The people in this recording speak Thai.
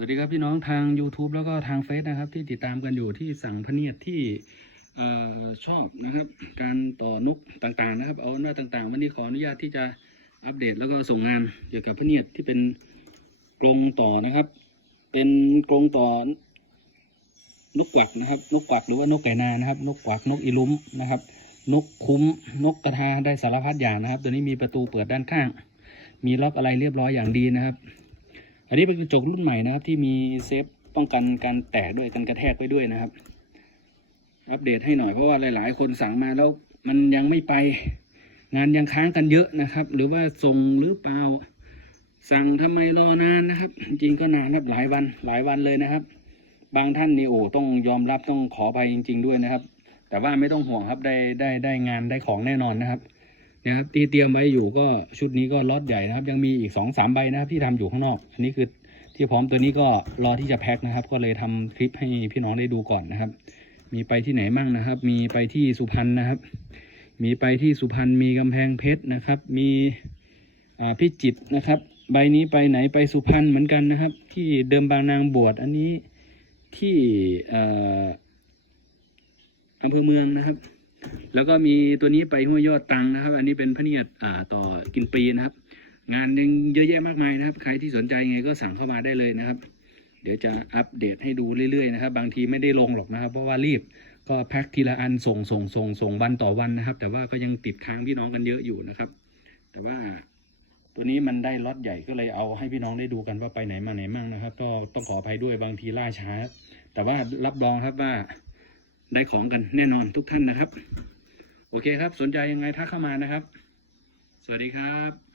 วัสดีครับพี่น้องทาง YouTube แล้วก็ทางเฟซนะครับ ที่ติดตามกันอยู่ที่สั่งพะเนียดที่ออชอบนะครับ การต่อนกต่างๆนะครับ เอาหน้าต่างๆ วันนี้ขออนุญาตที่จะอัปเดตแล้วก็ส่งงานเกี่ยวกับพะเนียดที่เป็นกรงต่อนะครับ เป็นกรงต่อนกกวักนะครับ นกกวักหรือว่านกไก่นานะครับ นกกวักนกอีลุ้มนะครับ นกคุ้มนกกระทาได้สารพัดอย่างนะครับ ตัวนี้มีประตูเปิดด้านข้าง มีล็อกอะไรเรียบร้อยอย่างดีนะครับ อันนี้เป็นกระจกรุ่นใหม่นะครับ ที่มีเซฟป้องกันการแตกด้วยกันกระแทกไว้ด้วยนะครับ อัปเดตให้หน่อยเพราะว่าหลาย ๆ คนสั่งมาแล้วมันยังไม่ไป งานยังค้างกันเยอะนะครับ หรือว่าส่งหรือเปล่า สั่งทำไมรอนานนะครับ จริงก็นานครับหลายวันหลายวันเลยนะครับ บางท่านนี่โอ้ต้องยอมรับต้องขอไปจริง ๆ ด้วยนะครับ แต่ว่าไม่ต้องห่วงครับได้ได้ได้งานได้ของแน่นอนนะครับ นี่ยครับที่เตรียมไว้อยู่ก็ชุดนี้ก็ล็อตใหญ่นะครับ ยังมีอีกสองสามใบนะครับที่ทำอยู่ข้างนอก อันนี้คือที่พร้อมตัวนี้ก็รอที่จะแพ็คนะครับ ก็เลยทำคลิปให้พี่น้องได้ดูก่อนนะครับ มีไปที่ไหนมั่งนะครับ มีไปที่สุพรรณนะครับ มีไปที่สุพรรณมีกำแพงเพชรนะครับ มีอ่าพิจิตรนะครับ ใบนี้ไปไหนไปสุพรรณเหมือนกันนะครับ ที่เดิมบางนางบวชอันนี้ที่อำเภอเมืองนะครับ แล้วก็มีตัวนี้ไปห้วยยอดตังนะครับ อันนี้เป็นพระเนียดอ่าต่อกินปีนะครับ งานยังเยอะแยะมากมายนะครับ ใครที่สนใจไงก็สั่งเข้ามาได้เลยนะครับ เดี๋ยวจะอัปเดตให้ดูเรื่อยๆนะครับ บางทีไม่ได้ลงหรอกนะครับ เพราะว่ารีบก็แพ็คทีละอันส่งส่งส่งส่งวันต่อวันนะครับ แต่ว่าก็ยังติดค้างพี่น้องกันเยอะอยู่นะครับ แต่ว่าตัวนี้มันได้ล็อตใหญ่ก็เลยเอาให้พี่น้องได้ดูกันว่าไปไหนมาไหนมั่งนะครับ ก็ต้องขออภัยด้วยบางทีล่าช้า แต่ว่ารับรองครับว่าได้ของกันแน่นอนทุกท่านนะครับ โอเคครับ สนใจยังไงทักเข้ามานะครับ สวัสดีครับ